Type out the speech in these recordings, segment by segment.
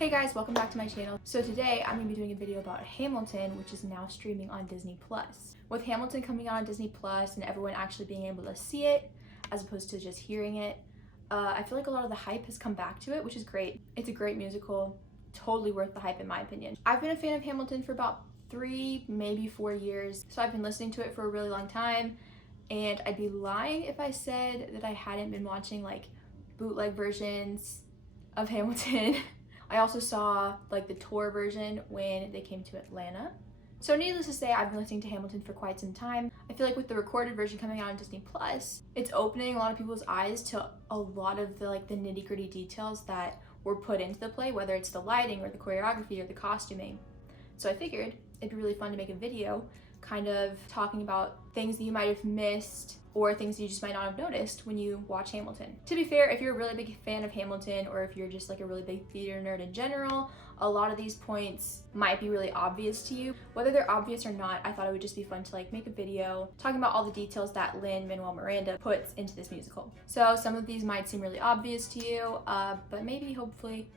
Hey guys, welcome back to my channel. So today I'm going to be doing a video about Hamilton, which is now streaming on Disney+. With Hamilton coming out on Disney+ and everyone actually being able to see it as opposed to just hearing it, I feel like a lot of the hype has come back to it, which is great. It's a great musical, totally worth the hype in my opinion. I've been a fan of Hamilton for about 3, maybe 4 years, so I've been listening to it for a really long time, and I'd be lying if I said that I hadn't been watching like bootleg versions of Hamilton. I also saw like the tour version when they came to Atlanta. So needless to say, I've been listening to Hamilton for quite some time. I feel like with the recorded version coming out on Disney+, it's opening a lot of people's eyes to a lot of the nitty-gritty details that were put into the play, whether it's the lighting or the choreography or the costuming. So I figured it'd be really fun to make a video kind of talking about things that you might have missed or things you just might not have noticed when you watch Hamilton. To be fair, if you're a really big fan of Hamilton or if you're just like a really big theater nerd in general, a lot of these points might be really obvious to you. Whether they're obvious or not, I thought it would just be fun to like make a video talking about all the details that Lin-Manuel Miranda puts into this musical. So some of these might seem really obvious to you, but maybe hopefully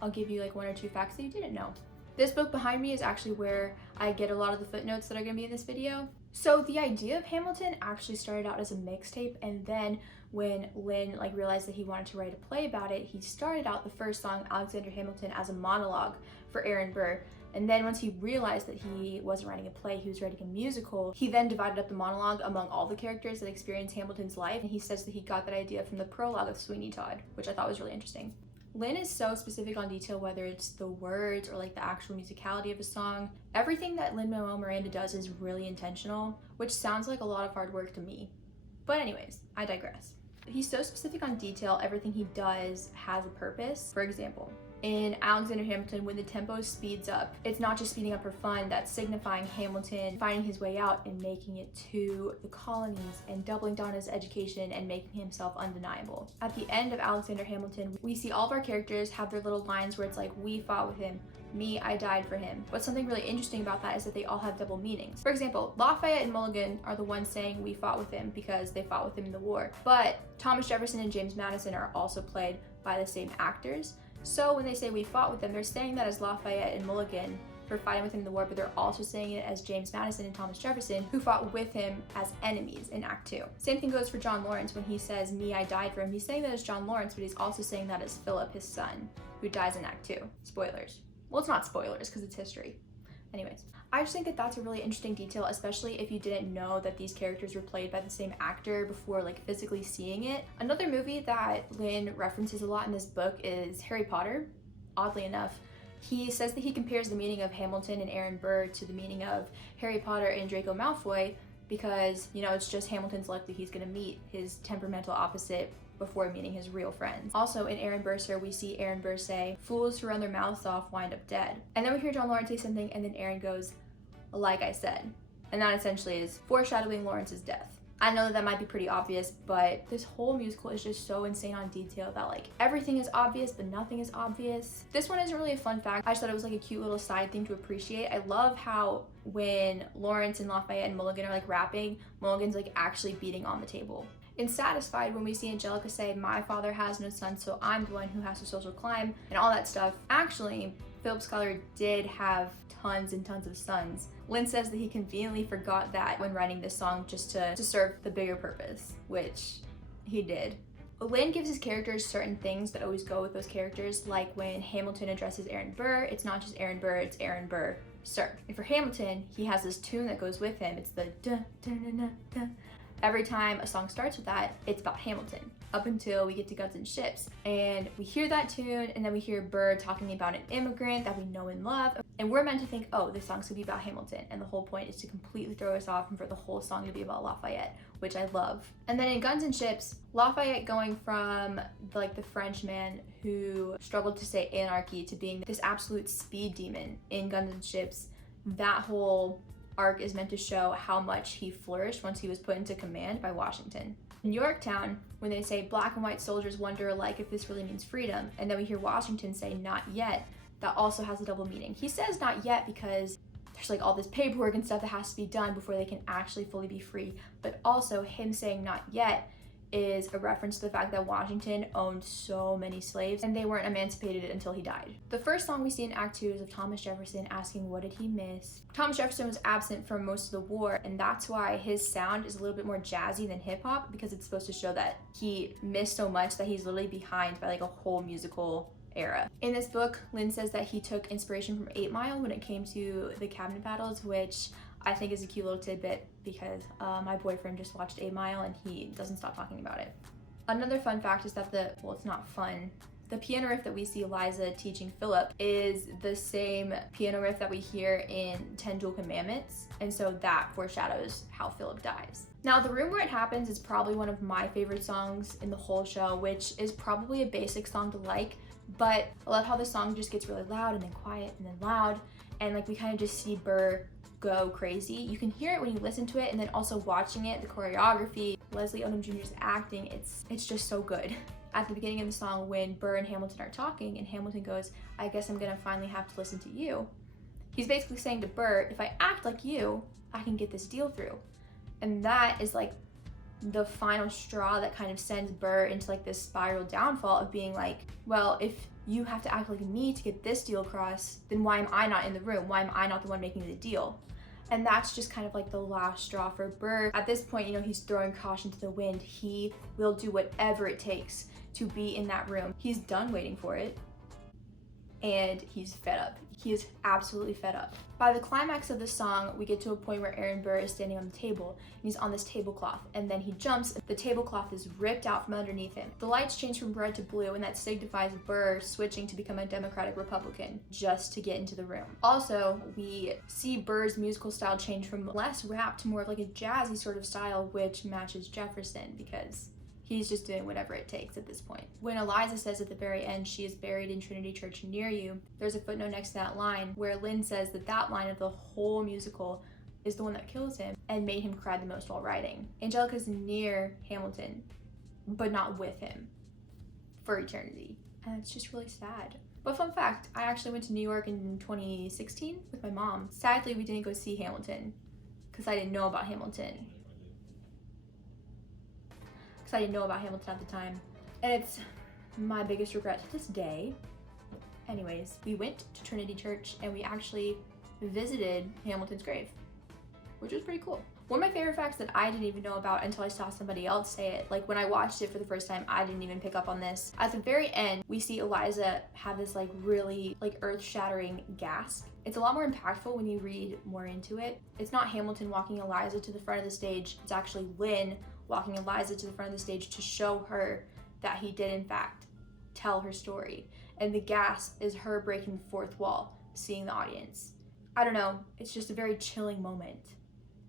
I'll give you like 1 or 2 facts that you didn't know. This book behind me is actually where I get a lot of the footnotes that are going to be in this video. So the idea of Hamilton actually started out as a mixtape, and then when Lin realized that he wanted to write a play about it, he started out the first song, Alexander Hamilton, as a monologue for Aaron Burr. And then once he realized that he wasn't writing a play, he was writing a musical, he then divided up the monologue among all the characters that experience Hamilton's life, and he says that he got that idea from the prologue of Sweeney Todd, which I thought was really interesting. Lin is so specific on detail, whether it's the words or like the actual musicality of a song. Everything that Lin-Manuel Miranda does is really intentional, which sounds like a lot of hard work to me. But anyways, I digress. He's so specific on detail, everything he does has a purpose. For example, in Alexander Hamilton, when the tempo speeds up, it's not just speeding up for fun, that's signifying Hamilton finding his way out and making it to the colonies and doubling down his education and making himself undeniable. At the end of Alexander Hamilton, we see all of our characters have their little lines where it's like, we fought with him, me, I died for him. But something really interesting about that is that they all have double meanings. For example, Lafayette and Mulligan are the ones saying we fought with him because they fought with him in the war. But Thomas Jefferson and James Madison are also played by the same actors. So when they say we fought with them, they're saying that as Lafayette and Mulligan for fighting with him in the war, but they're also saying it as James Madison and Thomas Jefferson, who fought with him as enemies in Act 2. Same thing goes for John Lawrence when he says, me, I died for him. He's saying that as John Lawrence, but he's also saying that as Philip, his son, who dies in Act 2. Spoilers. Well, it's not spoilers because it's history. Anyways, I just think that that's a really interesting detail, especially if you didn't know that these characters were played by the same actor before like physically seeing it. Another movie that Lin references a lot in this book is Harry Potter. Oddly enough, he says that he compares the meaning of Hamilton and Aaron Burr to the meaning of Harry Potter and Draco Malfoy because, you know, it's just Hamilton's luck that he's gonna meet his temperamental opposite before meeting his real friends. Also in Aaron Burr, Sir, we see Aaron Burr say, fools who run their mouths off wind up dead. And then we hear John Lawrence say something and then Aaron goes, like I said. And that essentially is foreshadowing Lawrence's death. I know that that might be pretty obvious, but this whole musical is just so insane on detail that like everything is obvious, but nothing is obvious. This one isn't really a fun fact. I just thought it was like a cute little side thing to appreciate. I love how when Lawrence and Lafayette and Mulligan are like rapping, Mulligan's like actually beating on the table. In Satisfied, when we see Angelica say, my father has no son, so I'm the one who has to social climb, and all that stuff, actually, Philip Schuyler did have tons and tons of sons. Lin says that he conveniently forgot that when writing this song just to serve the bigger purpose, which he did. Lin gives his characters certain things that always go with those characters, like when Hamilton addresses Aaron Burr, it's not just Aaron Burr, it's Aaron Burr, Sir. And for Hamilton, he has this tune that goes with him, it's the dun dun dun dun dun. Every time a song starts with that, it's about Hamilton, up until we get to Guns and Ships. And we hear that tune, and then we hear Burr talking about an immigrant that we know and love. And we're meant to think, oh, this song's gonna be about Hamilton. And the whole point is to completely throw us off and for the whole song to be about Lafayette, which I love. And then in Guns and Ships, Lafayette going from like the French man who struggled to stay anarchy to being this absolute speed demon in Guns and Ships, that whole arc is meant to show how much he flourished once he was put into command by Washington. In Yorktown, when they say black and white soldiers wonder alike if this really means freedom, and then we hear Washington say not yet, that also has a double meaning. He says not yet because there's like all this paperwork and stuff that has to be done before they can actually fully be free, but also him saying not yet is a reference to the fact that Washington owned so many slaves and they weren't emancipated until he died. The first song we see in Act 2 is of Thomas Jefferson asking what did he miss. Thomas Jefferson was absent from most of the war, and that's why his sound is a little bit more jazzy than hip hop, because it's supposed to show that he missed so much that he's literally behind by like a whole musical era. In this book, Lin says that he took inspiration from 8 Mile when it came to the cabinet battles, which I think is a cute little tidbit because my boyfriend just watched 8 Mile and he doesn't stop talking about it. Another fun fact is that it's not fun. The piano riff that we see Eliza teaching Philip is the same piano riff that we hear in 10 Dual Commandments, and so that foreshadows how Philip dies. Now, The Room Where It Happens is probably one of my favorite songs in the whole show, which is probably a basic song to like, but I love how the song just gets really loud and then quiet and then loud, and like we kind of just see Burr go crazy. You can hear it when you listen to it, and then also watching it, the choreography, Leslie Odom Jr.'s acting, it's just so good. At the beginning of the song, when Burr and Hamilton are talking and Hamilton goes, I guess I'm gonna finally have to listen to you, he's basically saying to Burr, if I act like you, I can get this deal through. And that is like the final straw that kind of sends Burr into like this spiral downfall of being like, well, if you have to act like me to get this deal across, then why am I not in the room? Why am I not the one making the deal? And that's just kind of like the last straw for Burr. At this point, he's throwing caution to the wind. He will do whatever it takes to be in that room. He's done waiting for it, and he's fed up. He is absolutely fed up. By the climax of the song, we get to a point where Aaron Burr is standing on the table, and he's on this tablecloth, and then he jumps, the tablecloth is ripped out from underneath him. The lights change from red to blue, and that signifies Burr switching to become a Democratic Republican just to get into the room. Also, we see Burr's musical style change from less rap to more of like a jazzy sort of style, which matches Jefferson, because he's just doing whatever it takes at this point. When Eliza says at the very end, she is buried in Trinity Church near you, there's a footnote next to that line where Lin says that that line of the whole musical is the one that kills him and made him cry the most while writing. Angelica's near Hamilton, but not with him for eternity. And it's just really sad. But fun fact, I actually went to New York in 2016 with my mom. Sadly, we didn't go see Hamilton because I didn't know about Hamilton. I didn't know about Hamilton at the time, and it's my biggest regret to this day. Anyways, we went to Trinity Church and we actually visited Hamilton's grave, which was pretty cool. One of my favorite facts that I didn't even know about until I saw somebody else say it, like when I watched it for the first time, I didn't even pick up on this. At the very end, we see Eliza have this like really like earth-shattering gasp. It's a lot more impactful when you read more into it. It's not Hamilton walking Eliza to the front of the stage, it's actually Lin walking Eliza to the front of the stage to show her that he did in fact tell her story. And the gasp is her breaking the fourth wall, seeing the audience. I don't know, it's just a very chilling moment,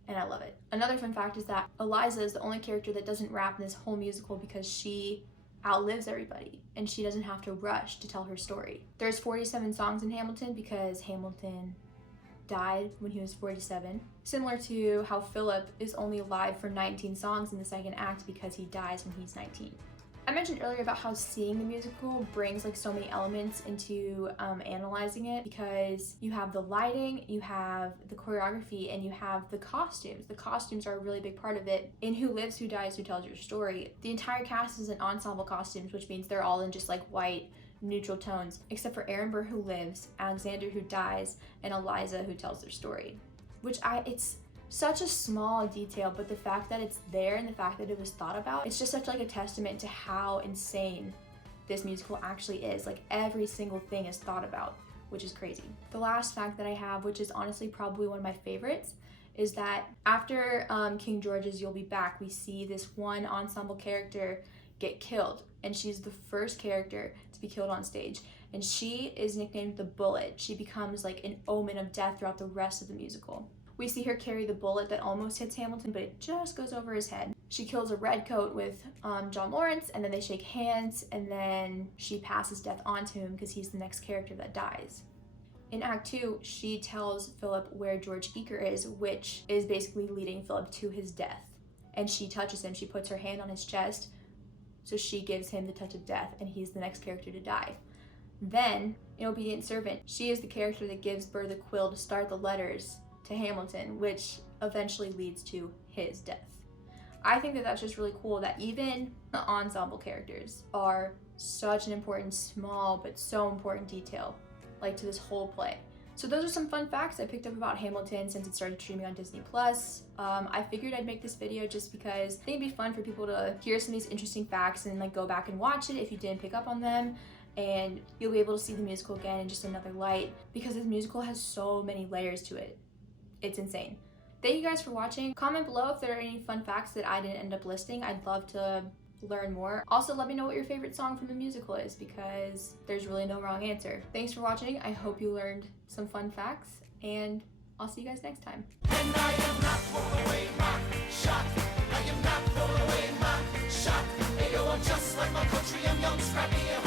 and I love it. Another fun fact is that Eliza is the only character that doesn't rap in this whole musical because she outlives everybody and she doesn't have to rush to tell her story. There's 47 songs in Hamilton because Hamilton died when he was 47, similar to how Philip is only alive for 19 songs in the second act because he dies when he's 19. I mentioned earlier about how seeing the musical brings like so many elements into analyzing it, because you have the lighting, you have the choreography, and you have the costumes. The costumes are a really big part of it. In Who Lives, Who Dies, Who Tells Your Story, the entire cast is in ensemble costumes, which means they're all in just like white, neutral tones, except for Aaron Burr, who lives, Alexander, who dies, and Eliza, who tells their story. It's such a small detail, but the fact that it's there and the fact that it was thought about, it's just such like a testament to how insane this musical actually is. Like every single thing is thought about, which is crazy. The last fact that I have, which is honestly probably one of my favorites, is that after King George's You'll Be Back, we see this one ensemble character get killed, and she's the first character to be killed on stage, and she is nicknamed the Bullet. She becomes like an omen of death throughout the rest of the musical. We see her carry the bullet that almost hits Hamilton, but it just goes over his head. She kills a redcoat with John Lawrence, and then they shake hands, and then she passes death on to him because he's the next character that dies. In Act 2, she tells Philip where George Eaker is, which is basically leading Philip to his death. And she touches him, she puts her hand on his chest, so she gives him the touch of death, and he's the next character to die. Then, in Obedient Servant, she is the character that gives Burr the quill to start the letters to Hamilton, which eventually leads to his death. I think that that's just really cool that even the ensemble characters are such an important, small, but so important detail, like to this whole play. So those are some fun facts I picked up about Hamilton since it started streaming on Disney+. I figured I'd make this video just because I think it'd be fun for people to hear some of these interesting facts and like go back and watch it if you didn't pick up on them. And you'll be able to see the musical again in just another light because this musical has so many layers to it. It's insane. Thank you guys for watching. Comment below if there are any fun facts that I didn't end up listing. I'd love to learn more. Also, let me know what your favorite song from the musical is because there's really no wrong answer. Thanks for watching. I hope you learned some fun facts and I'll see you guys next time. And I am not throwing away my shot. I am not throwing away my shot. Hey, yo, I'm just like my country. I'm young, scrappy, and